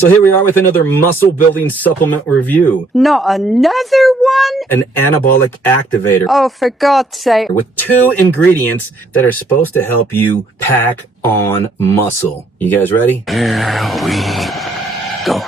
So here we are with another muscle building supplement review. Not another one? An anabolic activator. Oh, for God's sake. With 2 ingredients that are supposed to help you pack on muscle. You guys ready? Here we go.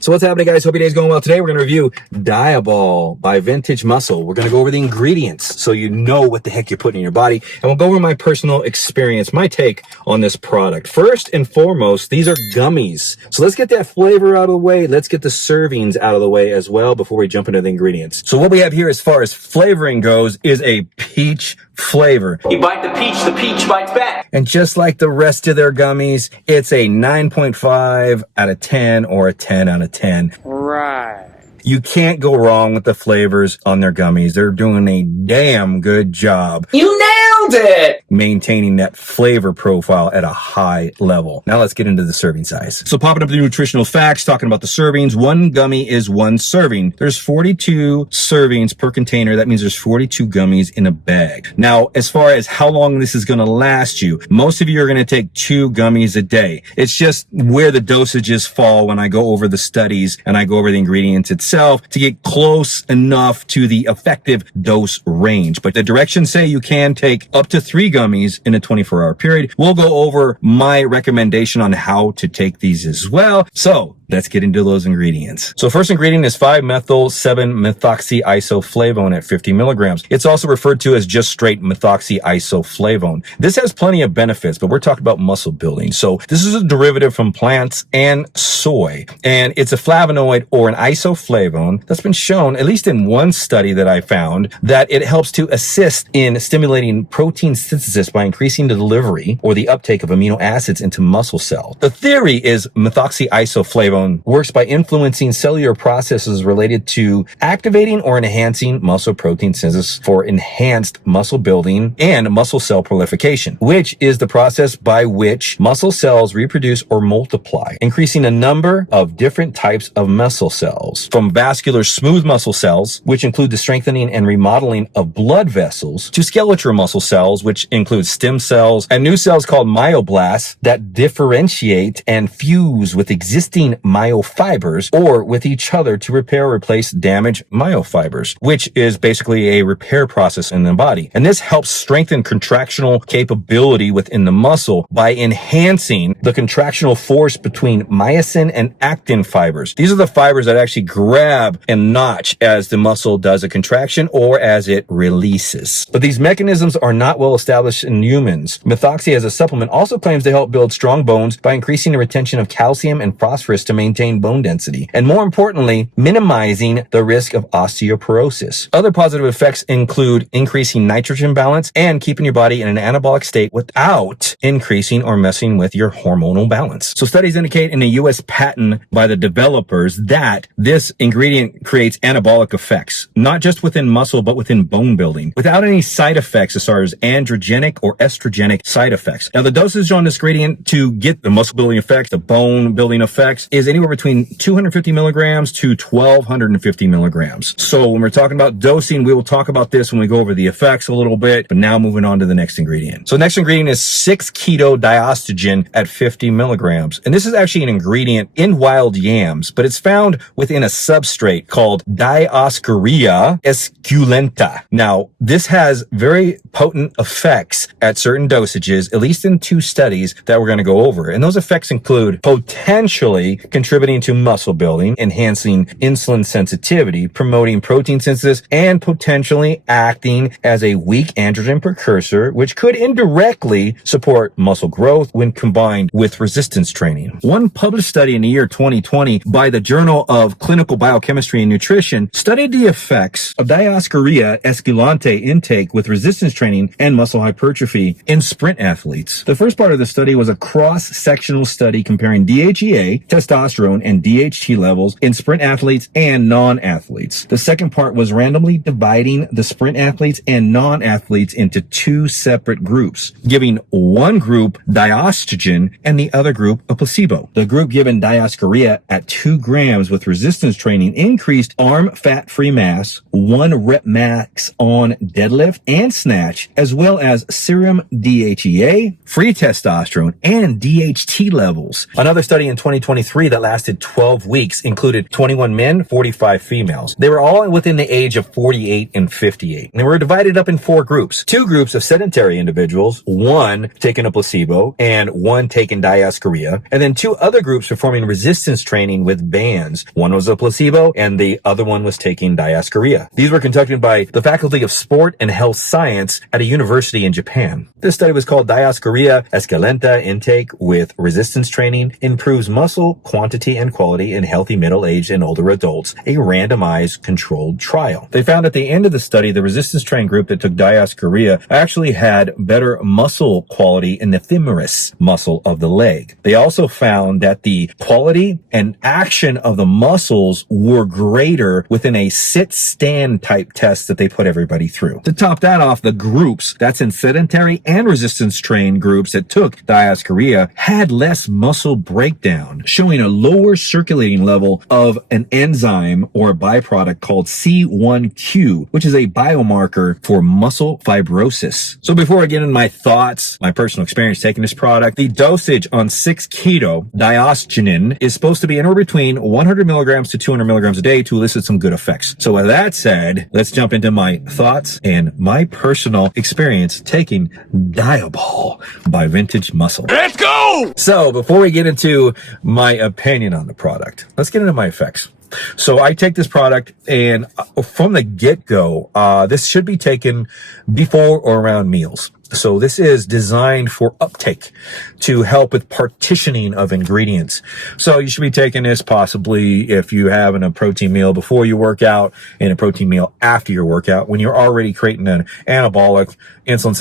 So what's happening, guys? Hope your day's going well. Today we're going to review Diabol by Vintage Muscle. We're going to go over the ingredients so you know what the heck you're putting in your body. And we'll go over my personal experience, my take on this product. First and foremost, these are gummies. So let's get that flavor out of the way. Let's get the servings out of the way as well before we jump into the ingredients. So what we have here as far as flavoring goes is a peach flavor. You bite the peach bites back. And just like the rest of their gummies, it's a 9.5 out of 10 or a 10 out of 10. Right. You can't go wrong with the flavors on their gummies. They're doing a damn good job. You nailed it! Maintaining that flavor profile at a high level. Now let's get into the serving size. So popping up the nutritional facts, talking about the servings. 1 gummy is 1 serving. There's 42 servings per container. That means there's 42 gummies in a bag. Now, as far as how long this is going to last you, most of you are going to take 2 gummies a day. It's just where the dosages fall when I go over the studies and I go over the ingredients itself to get close enough to the effective dose range. But the directions say you can take up to 3 gummies in a 24-hour period. We'll go over my recommendation on how to take these as well. So let's get into those ingredients. So first ingredient is 5-methyl-7-methoxyisoflavone at 50 milligrams. It's also referred to as just straight methoxyisoflavone. This has plenty of benefits, but we're talking about muscle building. So this is a derivative from plants and soy, and it's a flavonoid or an isoflavone that's been shown, at least in one study that I found, that it helps to assist in stimulating protein synthesis by increasing the delivery or the uptake of amino acids into muscle cells. The theory is methoxyisoflavone works by influencing cellular processes related to activating or enhancing muscle protein synthesis for enhanced muscle building and muscle cell proliferation, which is the process by which muscle cells reproduce or multiply, increasing a number of different types of muscle cells, from vascular smooth muscle cells, which include the strengthening and remodeling of blood vessels, to skeletal muscle cells, which include stem cells and new cells called myoblasts that differentiate and fuse with existing myofibers or with each other to repair or replace damaged myofibers, which is basically a repair process in the body. And this helps strengthen contractional capability within the muscle by enhancing the contractional force between myosin and actin fibers. These are the fibers that actually grab and notch as the muscle does a contraction or as it releases. But these mechanisms are not well established in humans. Methoxy as a supplement also claims to help build strong bones by increasing the retention of calcium and phosphorus to maintain bone density, and more importantly, minimizing the risk of osteoporosis. Other positive effects include increasing nitrogen balance and keeping your body in an anabolic state without increasing or messing with your hormonal balance. So studies indicate in a U.S. patent by the developers that this ingredient creates anabolic effects, not just within muscle, but within bone building, without any side effects as far as androgenic or estrogenic side effects. Now, the dosage on this ingredient to get the muscle building effects, the bone building effects, is anywhere between 250 milligrams to 1250 milligrams. So when we're talking about dosing, we will talk about this when we go over the effects a little bit, but now moving on to the next ingredient. So the next ingredient is 6-keto-diastogen at 50 milligrams. And this is actually an ingredient in wild yams, but it's found within a substrate called Dioscorea esculenta. Now, this has very potent effects at certain dosages, at least in 2 studies that we're going to go over. And those effects include potentially contributing to muscle building, enhancing insulin sensitivity, promoting protein synthesis, and potentially acting as a weak androgen precursor, which could indirectly support muscle growth when combined with resistance training. One published study in the year 2020 by the Journal of Clinical Biochemistry and Nutrition studied the effects of Dioscorea esculenta intake with resistance training and muscle hypertrophy in sprint athletes. The first part of the study was a cross-sectional study comparing DHEA, testosterone, testosterone and DHT levels in sprint athletes and non-athletes. The second part was randomly dividing the sprint athletes and non-athletes into two separate groups, giving one group diastogen and the other group a placebo. The group given diascorea at 2 grams with resistance training increased arm fat-free mass, 1 rep max on deadlift and snatch, as well as serum DHEA, free testosterone, and DHT levels. Another study in 2023 that lasted 12 weeks included 21 men, 45 females. They were all within the age of 48 and 58. And they were divided up in 4 groups. 2 groups of sedentary individuals, 1 taking a placebo and 1 taking diascorea, and then 2 other groups performing resistance training with bands. 1 was a placebo and the other one was taking diascorea. These were conducted by the Faculty of Sport and Health Science at a university in Japan. This study was called Diascorea Escalenta Intake with Resistance Training Improves Muscle Quantity and Quality in Healthy Middle-Aged and Older Adults, a randomized controlled trial. They found at the end of the study, the resistance training group that took diascorea actually had better muscle quality in the femoris muscle of the leg. They also found that the quality and action of the muscles were greater within a sit-stand type test that they put everybody through. To top that off, the groups, that's in sedentary and resistance trained groups that took diascorea, had less muscle breakdown, showing a lower circulating level of an enzyme or a byproduct called C1q, which is a biomarker for muscle fibrosis. So before I get into my thoughts, my personal experience taking this product, the dosage on 6-keto diastogen is supposed to be anywhere between 100 milligrams to 200 milligrams a day to elicit some good effects. So with that said, let's jump into my thoughts and my personal experience taking Diabol by Vintage Muscle. Let's go! So before we get into my opinion on the product, let's get into my effects. So I take this product and from the get-go, this should be taken before or around meals. So this is designed for uptake to help with partitioning of ingredients. So you should be taking this possibly if you have a protein meal before you work out and a protein meal after your workout when you're already creating an anabolic, insulin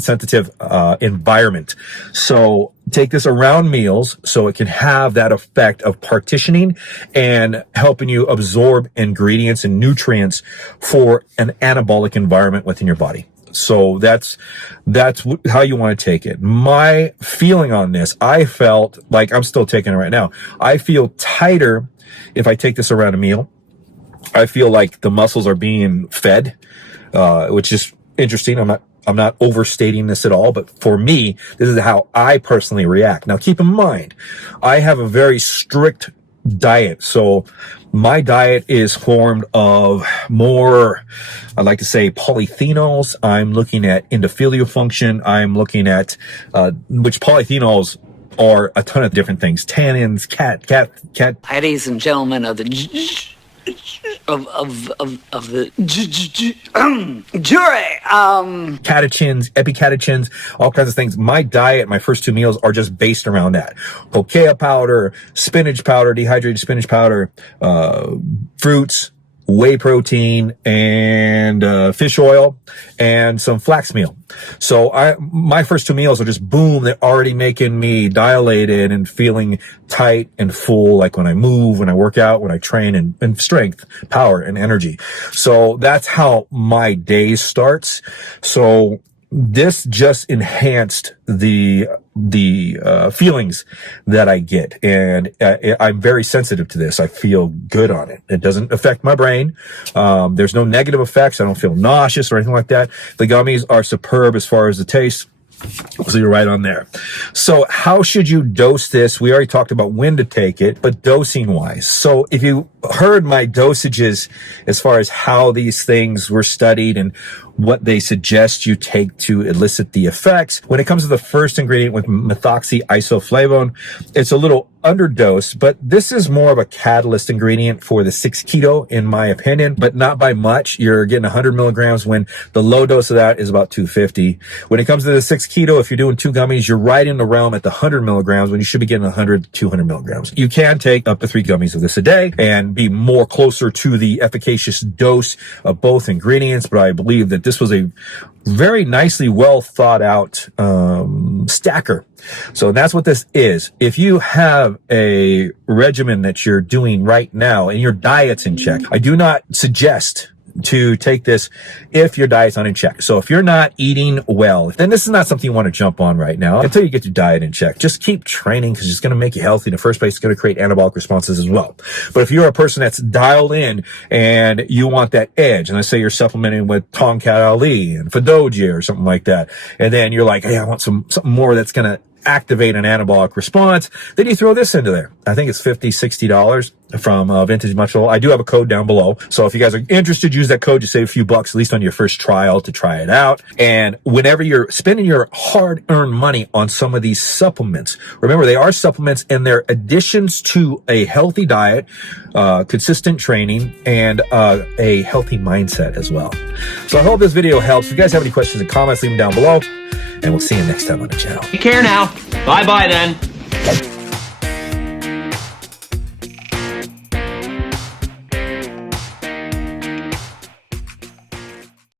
sensitive environment. So take this around meals so it can have that effect of partitioning and helping you absorb ingredients and nutrients for an anabolic environment within your body. So that's how you want to take it. My feeling on this, I felt like I'm still taking it right now. I feel tighter if I take this around a meal. I feel like the muscles are being fed, which is interesting. I'm not overstating this at all, but for me, this is how I personally react. Now, keep in mind, I have a very strict diet. So my diet is formed of more, I'd like to say, polyphenols. I'm looking at endothelial function. I'm looking at, which polyphenols are a ton of different things. Tannins, Ladies and gentlemen of the jury, catechins, epicatechins, all kinds of things. My diet, my first 2 meals are just based around that. Cocoa powder, spinach powder, dehydrated spinach powder, fruits, whey protein, and fish oil, and some flax meal. So my first 2 meals are just boom, they're already making me dilated and feeling tight and full, like when I move, when I work out, when I train, and strength, power, and energy. So that's how my day starts. So this just enhanced the feelings that I get, and I'm very sensitive to this. I feel good on it. It doesn't affect my brain. There's no negative effects. I don't feel nauseous or anything like that. The gummies are superb as far as the taste. So you're right on there. So how should you dose this? We already talked about when to take it, but dosing wise. So if you heard my dosages as far as how these things were studied and what they suggest you take to elicit the effects, when it comes to the first ingredient with methoxyisoflavone, it's a little underdosed, but this is more of a catalyst ingredient for the 6-keto, in my opinion, but not by much. You're getting 100 milligrams when the low dose of that is about 250. When it comes to the 6-keto, if you're doing 2 gummies, you're right in the realm at the 100 milligrams when you should be getting 100 to 200 milligrams. You can take up to 3 gummies of this a day, and and be more closer to the efficacious dose of both ingredients. But I believe that this was a very nicely well thought out stacker. So that's what this is. If you have a regimen that you're doing right now and your diet's in check, I do not suggest to take this if your diet's not in check. So if you're not eating well, then this is not something you want to jump on right now until you get your diet in check. Just keep training because it's going to make you healthy in the first place. It's going to create anabolic responses as well. But if you're a person that's dialed in and you want that edge, and let's say you're supplementing with Tongkat Ali and Fedogia or something like that, and then you're like, hey, I want something more that's going to activate an anabolic response, then you throw this into there. I think it's $50-$60 from Vintage Muscle. I do have a code down below. So if you guys are interested, use that code to save a few bucks, at least on your first trial to try it out. And whenever you're spending your hard-earned money on some of these supplements, remember they are supplements and they're additions to a healthy diet, consistent training, and a healthy mindset as well. So I hope this video helps. If you guys have any questions and comments, leave them down below. And we'll see you next time on the channel. Take care now. Bye-bye then.